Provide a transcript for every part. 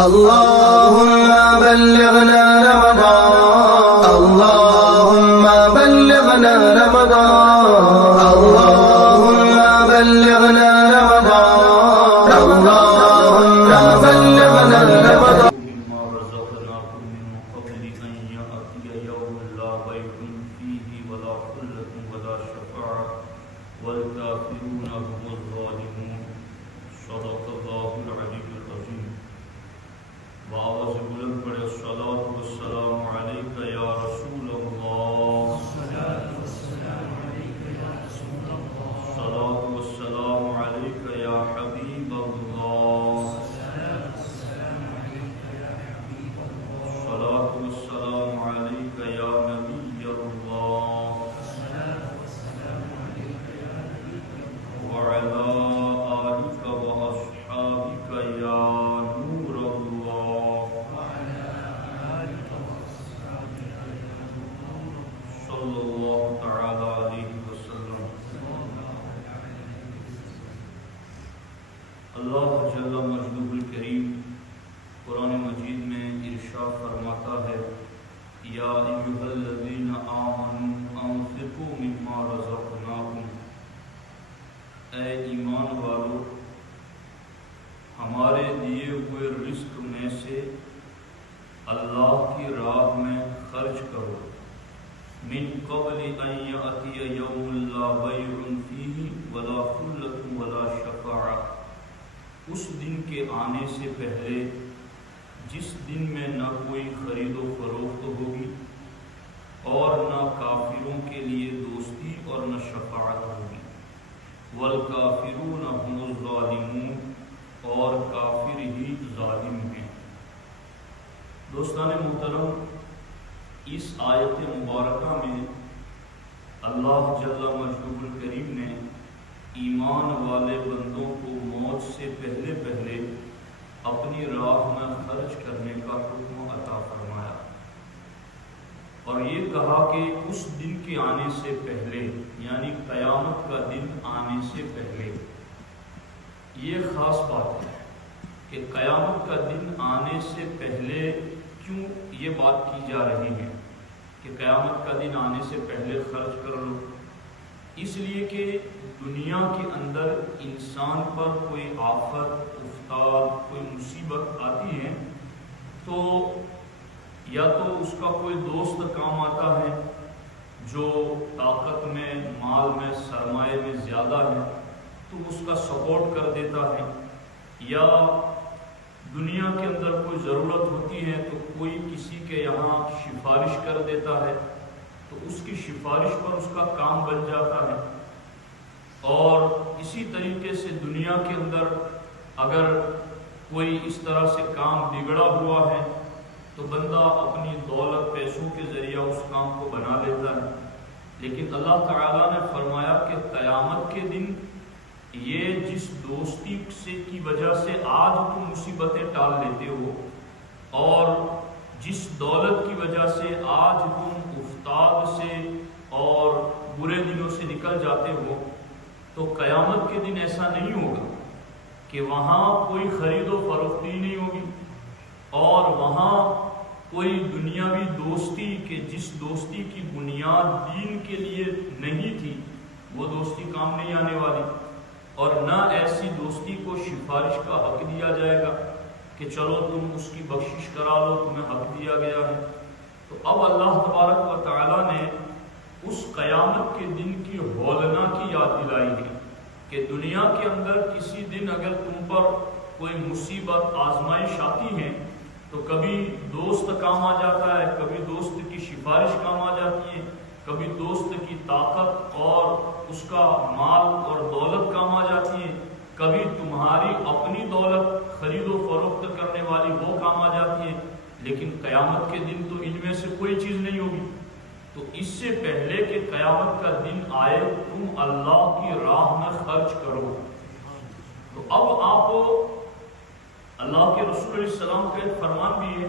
اللهم بلغنا رمضان اللهم بلغنا رمضان اللهم بلغنا رمضان اللهم بلغنا رمضان مما رزقناكم من قبل أن يأتي يوم لا بيع فيه ولا خلة ولا شفاعة والكافرون هم الظالمون صدق الله العلي العظيم. وآواز بلند پڑھے الصلاة والسلام عليك يا رسول الله الصلاة والسلام عليك يا حبيب الله الصلاة والسلام عليك يا نبي الله وعلى آلك وأصحابك يا نور الله صلى الله تعالى عليه وسلم. اللہ جل مجدہ الکریم قرآن مجید میں ارشاد فرماتا ہے یا ایھا الذین آمنوا انفقوا مما رزقناکم، اے ایمان والو ہمارے دیے ہوئے رزق میں سے اللہ کی راہ میں خرچ کرو، من قبل ان یأتی یوم لا بیع فیہ ولا خلة ولا شفاعہ، اس دن کے آنے سے پہلے جس دن میں نہ کوئی خرید و فروخت ہوگی اور نہ کافروں کے لیے دوستی اور نہ شفاعت ہوگی، والکافرون هم الظالمون، اور کافر ہی ظالم ہیں. دوستان محترم، اس آیت مبارکہ میں اللہ جل مجدہ الکریم نے ایمان والے بندوں کو موت سے پہلے پہلے اپنی راہ میں خرچ کرنے کا حکم عطا فرمایا، اور یہ کہا کہ اس دن کے آنے سے پہلے، یعنی قیامت کا دن آنے سے پہلے. یہ خاص بات ہے کہ قیامت کا دن آنے سے پہلے کیوں یہ بات کی جا رہی ہے کہ قیامت کا دن آنے سے پہلے خرچ کر لو. اس لیے کہ دنیا کے اندر انسان پر کوئی آفت، افتاد، کوئی مصیبت آتی ہے تو یا تو اس کا کوئی دوست کام آتا ہے جو طاقت میں، مال میں، سرمایہ میں زیادہ ہے تو اس کا سپورٹ کر دیتا ہے، یا دنیا کے اندر کوئی ضرورت ہوتی ہے تو کوئی کسی کے یہاں سفارش کر دیتا ہے تو اس کی سفارش پر اس کا کام بن جاتا ہے. اور اسی طریقے سے دنیا کے اندر اگر کوئی اس طرح سے کام بگڑا ہوا ہے تو بندہ اپنی دولت، پیسوں کے ذریعہ اس کام کو بنا لیتا ہے. لیکن اللہ تعالیٰ نے فرمایا کہ قیامت کے دن یہ جس دوستی سے کی وجہ سے آج تم مصیبتیں ٹال لیتے ہو اور جس دولت کی وجہ سے آج تم افتاد سے اور برے دنوں سے نکل جاتے ہو، تو قیامت کے دن ایسا نہیں ہوگا کہ وہاں کوئی خرید و فروختی نہیں ہوگی اور وہاں کوئی دنیاوی دوستی کہ جس دوستی کی بنیاد دین کے لیے نہیں تھی وہ دوستی کام نہیں آنے والی، اور نہ ایسی دوستی کو سفارش کا حق دیا جائے گا کہ چلو تم اس کی بخشش کرا لو، تمہیں حق دیا گیا ہے. تو اب اللہ تبارک و تعالیٰ نے اس قیامت کے دن کی ہولنا کی یاد دلائی ہے کہ دنیا کے اندر کسی دن اگر تم پر کوئی مصیبت، آزمائش آتی ہے تو کبھی دوست کام آ جاتا ہے، کبھی دوست کی سفارش کام آ جاتی ہے، کبھی دوست کی طاقت اور اس کا مال اور دولت کام آ جاتی ہے، کبھی تمہاری اپنی دولت خرید و فروخت کرنے والی وہ کام آ جاتی ہے. لیکن قیامت کے دن تو ان میں سے کوئی چیز نہیں ہوگی. تو اس سے پہلے کہ قیامت کا دن آئے تم اللہ کی راہ میں خرچ کرو. تو اب آپ اللہ کے رسول علیہ السلام کا ایک فرمان بھی ہے،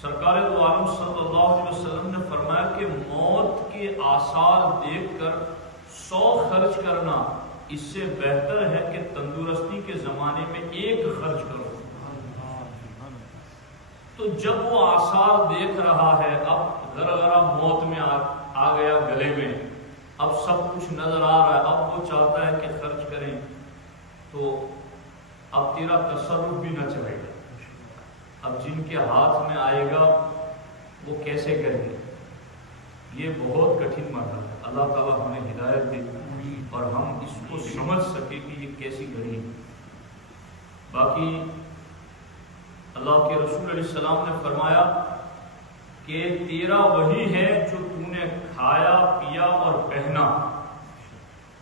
سرکار دو عالم صلی اللہ علیہ وسلم نے فرمایا کہ موت کے آثار دیکھ کر 100 خرچ کرنا اس سے بہتر ہے کہ تندرستی کے زمانے میں ایک خرچ کرو. جب وہ آثار دیکھ رہا ہے، اب گرگرا موت میں آ گیا گلے میں، اب سب کچھ نظر آ رہا ہے، اب وہ چاہتا ہے کہ خرچ کریں، تو اب تیرا تصرف بھی نہ چلے گا، اب جن کے ہاتھ میں آئے گا وہ کیسے کریں گے؟ یہ بہت کٹھن مرحلہ ہے۔ اللہ تعالیٰ ہمیں ہدایت دے اور ہم اس کو سمجھ سکے کہ یہ کیسی گھڑی ہے۔ باقی اللہ کے رسول علیہ السلام نے فرمایا کہ تیرا وہی ہے جو تو نے کھایا پیا اور پہنا،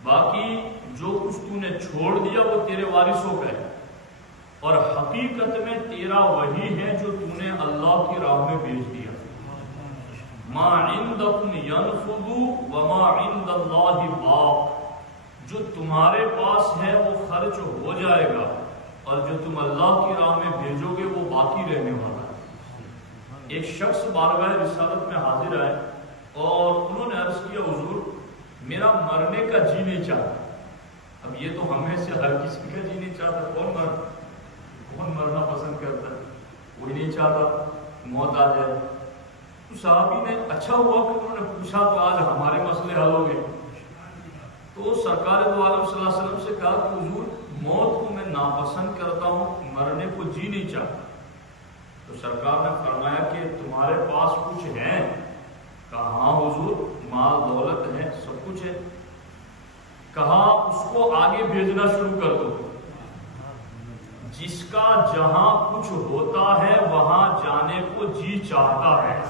باقی جو کچھ تو نے چھوڑ دیا وہ تیرے وارثوں کا ہے، اور حقیقت میں تیرا وہی ہے جو تو نے اللہ کی راہ میں بیچ دیا۔ ما عندکم ینفد وما عند اللہ باق، جو تمہارے پاس ہے وہ خرچ ہو جائے گا، اور جو تم اللہ کی راہ میں بھیجو گے وہ باقی رہنے والا ہے۔ ایک شخص بارگاہ رسالت میں حاضر آئے اور انہوں نے عرض کیا، حضور میرا مرنے کا جی نہیں چاہتا۔ اب یہ تو ہمیں سے ہر کسی کا جی نہیں چاہتا، کون مرنا پسند کرتا ہے؟ کوئی نہیں چاہتا موت آ جائے۔ تو صحابی نے اچھا ہوا کہ انہوں نے پوچھا تو آج ہمارے مسئلے حل ہو گئے۔ تو سرکار دو عالم صلی اللہ علیہ وسلم سے کہا کہ حضور موت کو میں ناپسند کرتا ہوں، مرنے کو جی نہیں چاہتا۔ تو سرکار نے فرمایا کہ تمہارے پاس کچھ ہے؟ کہا ہاں حضور، مال دولت ہے، سب کچھ ہے۔ کہا اس کو آگے بھیجنا شروع کر دو، جس کا جہاں کچھ ہوتا ہے وہاں جانے کو جی چاہتا ہے،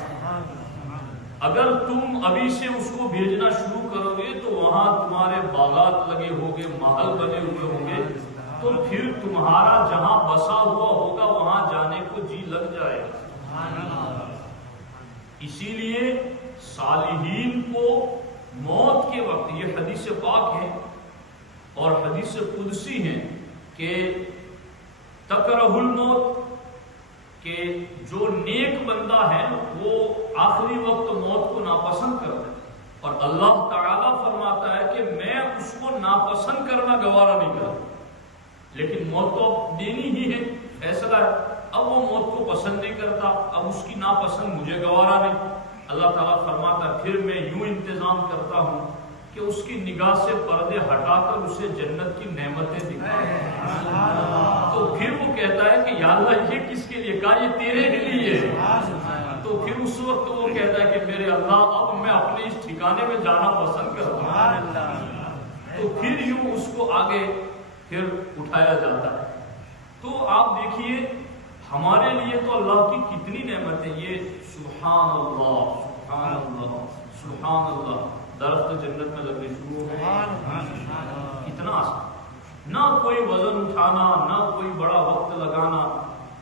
اگر تم ابھی سے اس کو بھیجنا شروع کرو گے تو وہاں تمہارے باغات لگے ہوں گے، محل بنے ہوئے ہوں گے، تو پھر تمہارا جہاں بسا ہوا ہوگا وہاں جانے کو جی لگ جائے گا۔ اسی لیے صالحین کو موت کے وقت، یہ حدیث پاک ہے اور حدیث قدسی ہے کہ تکرہ الموت، کہ جو نیک بندہ ہے وہ آخری وقت موت کو ناپسند کرتا ہے، اور اللہ تعالیٰ فرماتا ہے کہ میں اس کو ناپسند کرنا گوارا نہیں کرتا، لیکن موت تو دینی ہی ہے، فیصلہ ہے، اب وہ موت کو پسند نہیں کرتا، اب اس کی ناپسند مجھے گوارا نہیں۔ اللہ تعالیٰ فرماتا ہے پھر میں یوں انتظام کرتا ہوں کہ اس کی نگاہ سے پردے ہٹا کر اسے جنت کی نعمتیں دکھاؤں۔ تو پھر وہ کہتا ہے کہ یا اللہ یہ کس کے لیے؟ کہا یہ تیرے لیے ہے۔ تو پھر اس وقت وہ کہتا ہے کہ میرے اللہ اب میں اپنے اس ٹھکانے میں جانا پسند کرتا ہوں۔ تو پھر یوں اس کو آگے پھر اٹھایا جاتا ہے۔ تو آپ دیکھیے ہمارے لیے تو اللہ کی کتنی نعمتیں، یہ سبحان اللہ سبحان اللہ سبحان اللہ، درخت جنت میں لگنے شروع ہو گئے، کتنا آسان، نہ کوئی وزن اٹھانا، نہ کوئی بڑا وقت لگانا،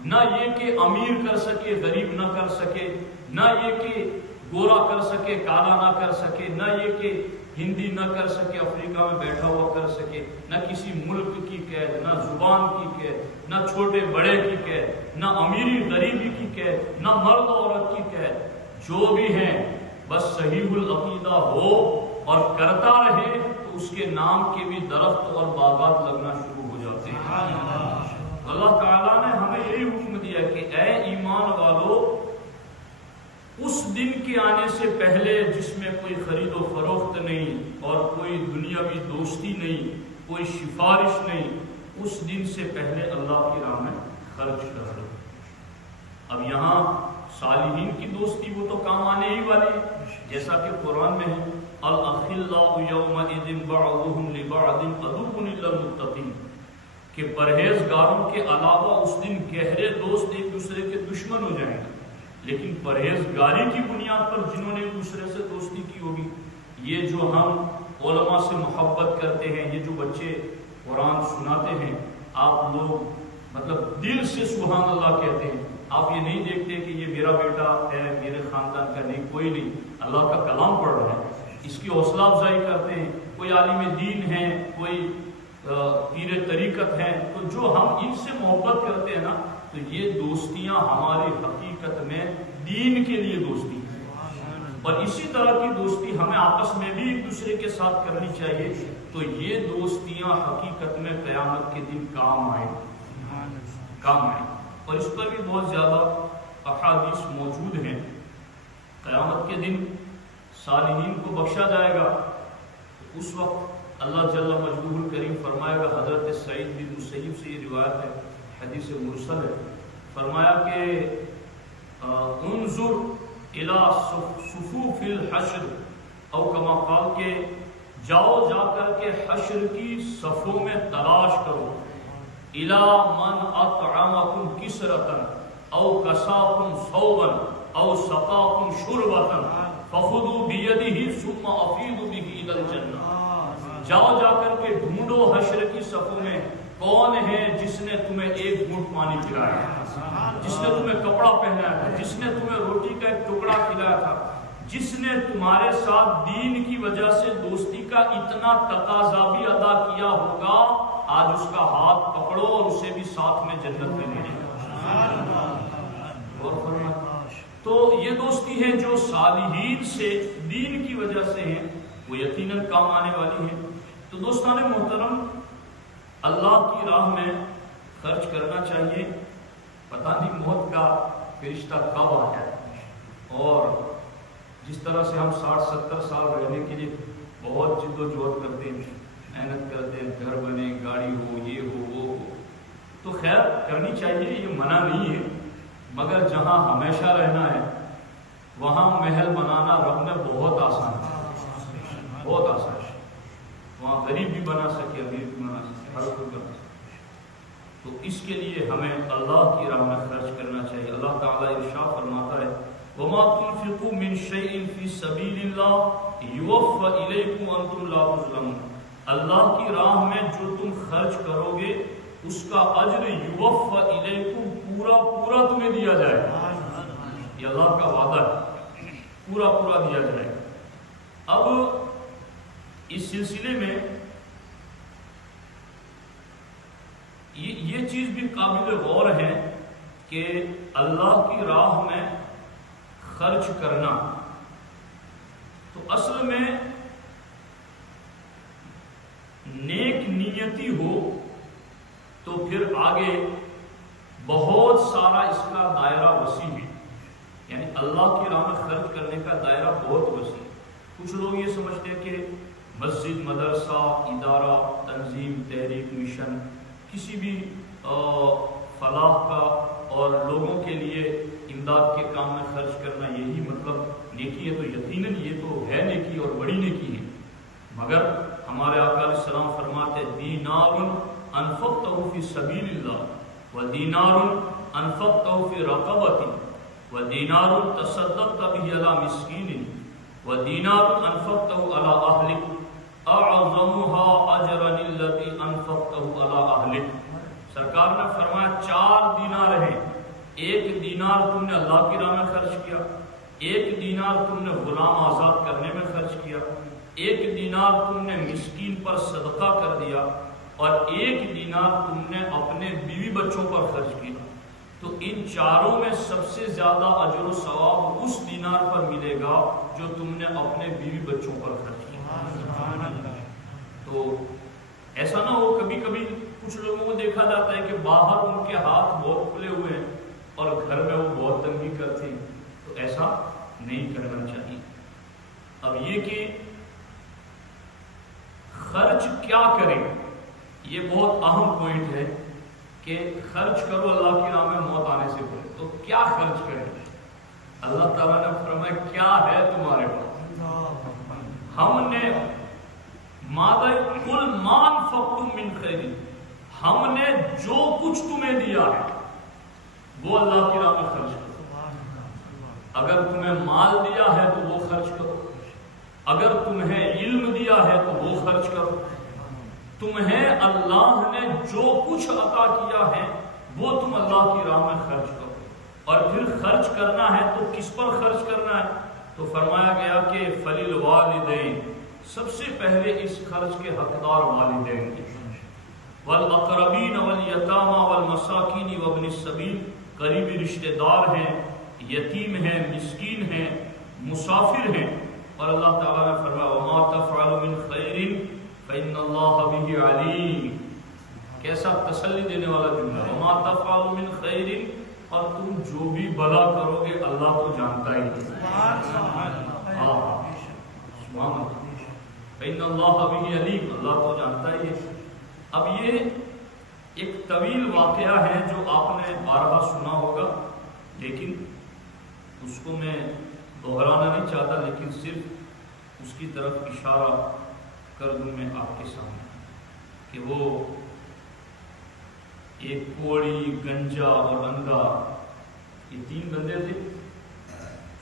نہ یہ کہ امیر کر سکے غریب نہ کر سکے، نہ یہ کہ گورا کر سکے کالا نہ کر سکے، نہ یہ کہ ہندی نہ کر سکے افریقہ میں بیٹھا ہوا کر سکے، نہ کسی ملک کی قید، نہ زبان کی قید، نہ چھوٹے بڑے کی قید، نہ امیری غریبی کی قید، نہ مرد عورت کی قید، جو بھی ہیں بس صحیح العقیدہ ہو اور کرتا رہے تو اس کے نام کے بھی درخت اور باغات لگنا شروع ہو جاتے ہیں۔ اللہ تعالیٰ نے ہمیں یہی حکم دیا کہ اے ایمان والو، اس دن کے آنے سے پہلے جس میں کوئی خرید و فروخت نہیں اور کوئی دنیاوی دوستی نہیں، کوئی سفارش نہیں، اس دن سے پہلے اللہ کی راہ میں خرچ کر لو۔ اب یہاں صالحین کی دوستی وہ تو کام آنے ہی والی ہے، جیسا کہ قرآن میں ہے الاخلاء یومئذ بعضهم لبعض عدو الا المتقین، کہ پرہیزگاروں کے علاوہ اس دن گہرے دوست ایک دوسرے کے دشمن ہو جائیں گے، لیکن پرہیزگاری کی بنیاد پر جنہوں نے ایک دوسرے سے دوستی کی ہوگی، یہ جو ہم علماء سے محبت کرتے ہیں، یہ جو بچے قرآن سناتے ہیں، آپ لوگ مطلب دل سے سبحان اللہ کہتے ہیں، آپ یہ نہیں دیکھتے کہ یہ میرا بیٹا ہے میرے خاندان کا، نہیں، کوئی نہیں، اللہ کا کلام پڑھ رہا ہے، اس کی حوصلہ افزائی کرتے ہیں، کوئی عالم دین ہے، کوئی پیر طریقت ہیں، تو جو ہم ان سے محبت کرتے ہیں نا، تو یہ دوستیاں ہماری حقیقت میں دین کے لیے دوستی ہیں، اور اسی طرح کی دوستی ہمیں آپس میں بھی ایک دوسرے کے ساتھ کرنی چاہیے، تو یہ دوستیاں حقیقت میں قیامت کے دن کام آئیں، اور اس پر بھی بہت زیادہ احادیث موجود ہیں۔ قیامت کے دن صالحین کو بخشا جائے گا، تو اس وقت اللہ جل مجدہ الکریم فرمائے گا، حضرت سعید بن مسیب سے یہ روایت ہے، حدیث مرسل ہے، فرمایا کہ انظر الی صفوف الحشر، او کما قال کہ جاؤ جا کر کے حشر کی صفوں میں تلاش کرو، الی من اطعمکم کسرۃ او کساکم ثوبا او سقاکم شربۃ فخذوا بیدہ ثم افیضوا بہ الی الجنہ، جاؤ جا کر کے ڈھونڈو حشر کی صفوں میں کون ہے جس نے تمہیں ایک گھونٹ پانی پلایا، جس نے تمہیں کپڑا پہنایا تھا، جس نے تمہیں روٹی کا ایک ٹکڑا کھلایا تھا، جس نے تمہارے ساتھ دین کی وجہ سے دوستی کا اتنا تقاضا بھی ادا کیا ہوگا، آج اس کا ہاتھ پکڑو اور اسے بھی ساتھ میں جنت میں لے جاؤ۔ تو یہ دوستی ہے جو صالحین سے دین کی وجہ سے ہے، وہ یقیناً کام آنے والی ہے۔ تو دوستان محترم، اللہ کی راہ میں خرچ کرنا چاہیے، پتہ نہیں موت کا فرشتہ کب آ جائے، اور جس طرح سے ہم 60-70 سال رہنے کے لیے بہت جد و جہد کرتے ہیں، محنت کرتے ہیں، گھر بنے، گاڑی ہو، یہ ہو، وہ ہو، تو خیر کرنی چاہیے، یہ منع نہیں ہے، مگر جہاں ہمیشہ رہنا ہے وہاں محل بنانا رب نے بہت آسان ہے، بہت آسان ہے، وہاں غریب بھی بنا سکے، امیر بھی بنا سکے، ہر کوئی بنا سکے۔ تو اس کے لیے ہمیں اللہ کی راہ میں خرچ کرنا چاہیے۔ اللہ تعالیٰ ارشاد فرماتا ہے، وَمَا تُنْفِقُوا مِنْ شَيْءٍ فِي سَبِيلِ اللَّهِ يُوَفَّ إِلَيْكُمْ وَأَنْتُمْ لَا تُظْلَمُونَ، اللہ کی راہ میں جو تم خرچ کرو گے اس کا اجر یوفّ الیکم، پورا پورا تمہیں دیا جائے گا، یہ اللہ کا وعدہ ہے، پورا پورا دیا جائے گا۔ اب اس سلسلے میں یہ چیز بھی قابل غور ہے کہ اللہ کی راہ میں خرچ کرنا، تو اصل میں نیک نیتی ہو تو پھر آگے بہت سارا اس کا دائرہ وسیع ہے، یعنی اللہ کی راہ میں خرچ کرنے کا دائرہ بہت وسیع ہے۔ کچھ لوگ یہ سمجھتے ہیں کہ مسجد، مدرسہ، ادارہ، تنظیم، تحریک، مشن، کسی بھی فلاح کا اور لوگوں کے لیے امداد کے کام میں خرچ کرنا یہی مطلب نیکی ہے، تو یقیناً یہ تو ہے نیکی اور بڑی نیکی ہے، مگر ہمارے آقا علیہ السلام فرماتے دینار انفقتہ فی سبیل اللہ ودینار انفقتہ فی رقبۃ ودینار تصدقت بہ علی مسکین ودینار انفقتہ علی اہلک اعظمها اجرا الذی انفقتہ علی اہلک۔ سرکار نے فرمایا 4 دینار ہیں، ایک دینار تم نے اللہ کی راہ میں خرچ کیا، ایک دینار تم نے غلام آزاد کرنے میں خرچ کیا، ایک دینار تم نے مسکین پر صدقہ کر دیا، اور ایک دینار تم نے اپنے بیوی بچوں پر خرچ کیا۔ تو ان چاروں میں سب سے زیادہ اجر و ثواب اس دینار پر ملے گا جو تم نے اپنے بیوی بچوں پر خرچ کیا۔ تو ایسا نہ ہو، کبھی کبھی کچھ لوگوں کو دیکھا جاتا ہے کہ باہر ان کے ہاتھ بہت کھلے ہوئے ہیں اور گھر میں وہ بہت تنگی کرتے ہیں، تو ایسا نہیں کرنا چاہیے۔ اب یہ کہ خرچ کیا کریں، یہ بہت اہم پوائنٹ ہے کہ خرچ کرو اللہ کی راہ میں موت آنے سے پہلے، تو کیا خرچ کریں؟ اللہ تعالیٰ نے فرمایا کیا ہے تمہارے پاس، ہم نے ماذا قل ما انفقتم من خیر، ہم نے جو کچھ تمہیں دیا ہے وہ اللہ کی راہ میں خرچ کرو۔ اگر تمہیں مال دیا ہے تو وہ خرچ کرو، اگر تمہیں علم دیا ہے تو وہ خرچ کرو، تمہیں اللہ نے جو کچھ عطا کیا ہے وہ تم اللہ کی راہ میں خرچ کرو۔ اور پھر خرچ کرنا ہے تو کس پر خرچ کرنا ہے؟ تو فرمایا گیا کہ فللوالدین، سب سے پہلے اس خرچ کے حقدار والدین ہیں، والاقربین والیتامى والمساکین وابن السبیل، قریبی رشتہ دار ہیں، یتیم ہیں، مسکین ہیں، مسافر ہیں۔ اور اللہ تعالیٰ نے فرمایا وما تفعلوا من خیر فإن اللہ بہ علیم، کیسا تسلی دینے والا جملہ، وما تفعلوا من خیر اور تم جو بھی بلا کرو گے اللہ تو جانتا ہی ہے۔ ان اللہ بہ علیم، اللہ تو جانتا ہی ہے۔ اب یہ ایک طویل واقعہ ہے جو آپ نے بارہا سنا ہوگا، لیکن اس کو میں دہرانا نہیں چاہتا، لیکن صرف اس کی طرف اشارہ کر دوں میں آپ کے سامنے کہ وہ ایک کوڑی، گنجا اور اندھا، یہ تین بندے تھے،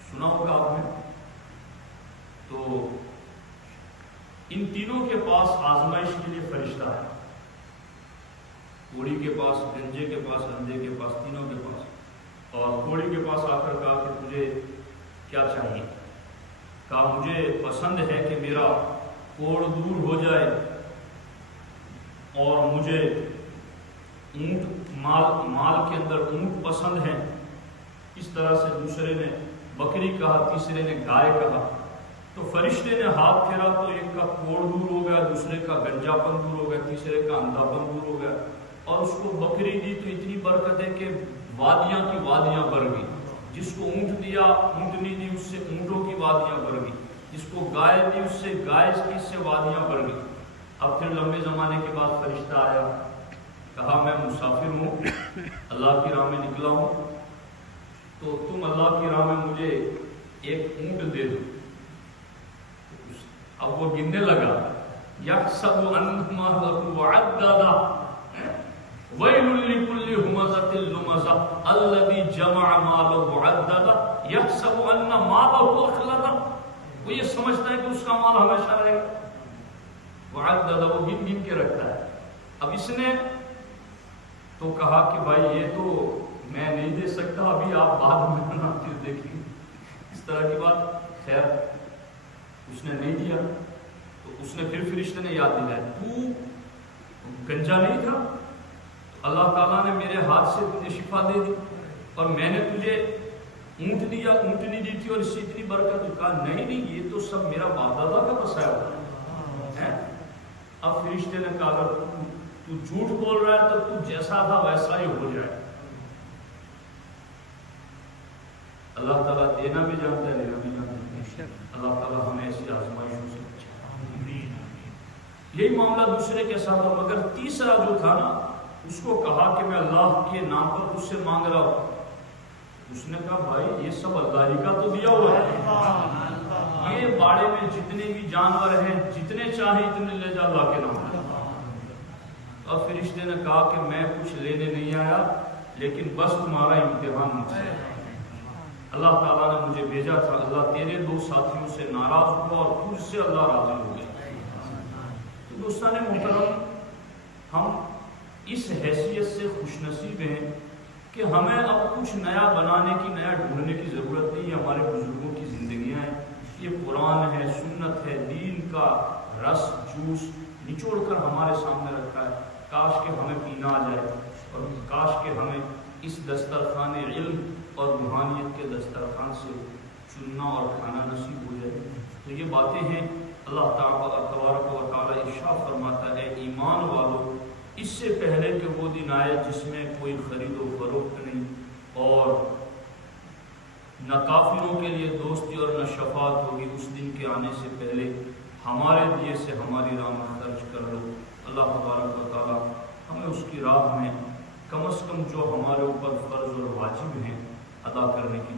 سنا ہوگا آپ نے۔ تو ان تینوں کے پاس آزمائش کے لیے فرشتہ ہے، کوڑی کے پاس، گنجے کے پاس، اندھے کے پاس، تینوں کے پاس۔ اور کوڑی کے پاس آ کر کہا کہ تجھے کیا چاہیے؟ کہا مجھے پسند ہے کہ میرا کوڑ دور ہو جائے، اور مجھے اونٹ، مال کے اندر اونٹ پسند ہے۔ اس طرح سے دوسرے نے بکری کہا، تیسرے نے گائے کہا۔ تو فرشتے نے ہاتھ پھیرا تو ایک کا کوڑ دور ہو گیا، دوسرے کا گنجا پن دور ہو گیا، تیسرے کا اندھا پن دور ہو گیا۔ اور اس کو بکری دی تو اتنی برکت ہے کہ وادیاں کی وادیاں بھر گئی۔ جس کو اونٹ دیا، اونٹنی دی، اس سے اونٹوں کی وادیاں بھر گئی۔ جس کو گائے دی، اس سے گائے کی، اس سے وادیاں بھر گئی۔ اب پھر لمبے زمانے کے بعد فرشتہ آیا، کہا میں مسافر ہوں، اللہ کی راہ میں نکلا ہوں، تو تم اللہ کی راہ میں مجھے ایک اونٹ دے دو۔ اب وہ گننے لگا، یحسب ان مالہ عددہ ویل لکل ہمزۃ لمزہ الذی جمع مالہ عددہ یحسب ان مالہ اخلدہ۔ وہ یہ سمجھتا ہے کہ اس کا مال ہمیشہ رہے گا، وعددہ، وہ گن گن کے رکھتا ہے۔ اب اس نے تو کہا کہ بھائی یہ تو میں نہیں دے سکتا، ابھی آپ بعد میں پھر دیکھیں گے، اس طرح کی بات۔ خیر اس نے نہیں دیا، تو اس نے پھر فرشتے نے یاد دلایا، تو گنجا نہیں تھا، اللہ تعالیٰ نے میرے ہاتھ سے تجھے شفا دے دی، اور میں نے تجھے اونٹ دیا، اونٹنی دی تھی، اور اس سے اتنی برکت۔ کہا نہیں نہیں، یہ تو سب میرا باپ دادا کا بسایا ہوا ہے۔ اب فرشتے نے کہا اگر تو جھوٹ بول رہا ہے تو تو جیسا تھا ویسا ہی ہو جائے۔ اللہ تعالیٰ دینا بھی جانتا ہے، لینا بھی جانتا ہے۔ اللہ تعالیٰ ہمیں ایسی آزمائشوں سے بچائے۔ یہی معاملہ دوسرے کے ساتھ ہو، مگر تیسرا جو تھا نا، اس کو کہا کہ میں اللہ کے نام پر تجھ سے مانگ رہا ہوں۔ اس نے کہا بھائی یہ سب اللہ ہی کا تو دیا ہوا ہے، یہ باڑے میں جتنے بھی جانور ہیں، جتنے چاہے اتنے لے جا اللہ کے نام پر۔ اور فرشتے نے کہا کہ میں کچھ لینے نہیں آیا، لیکن بس تمہارا امتحان مجھ سے ہے۔ اللہ تعالیٰ نے مجھے بھیجا تھا، اللہ تیرے دو ساتھیوں سے ناراض ہوا اور تجھ سے اللہ راضی ہو گیا۔ تو دوستان محترم، ہم اس حیثیت سے خوش نصیب ہیں کہ ہمیں اب کچھ نیا بنانے کی، نیا ڈھونڈنے کی ضرورت نہیں ہے۔ ہمارے بزرگوں کی زندگیاں ہیں، یہ قرآن ہے، سنت ہے، دین کا رس جوس نچوڑ کر ہمارے سامنے رکھا ہے۔ کاش کہ ہمیں پینا آ جائے، اور کاش کہ ہمیں اس دسترخوان علم اور روحانیت کے دسترخوان سے چننا اور کھانا نصیب ہو جائے۔ تو یہ باتیں ہیں، اللہ تبارک و تعالیٰ ارشاد فرماتا ہے ایمان والو، اس سے پہلے کہ وہ دن آئے جس میں کوئی خرید و فروخت نہیں، اور نہ کافروں کے لیے دوستی اور نہ شفاعت ہوگی، اس دن کے آنے سے پہلے ہمارے دیے سے ہماری راہ میں خرچ کر لو۔ اللہ تبارک و تعالیٰ ہمیں اس کی راہ میں کم از کم جو ہمارے اوپر فرض اور واجب ہیں ادا کرنے کی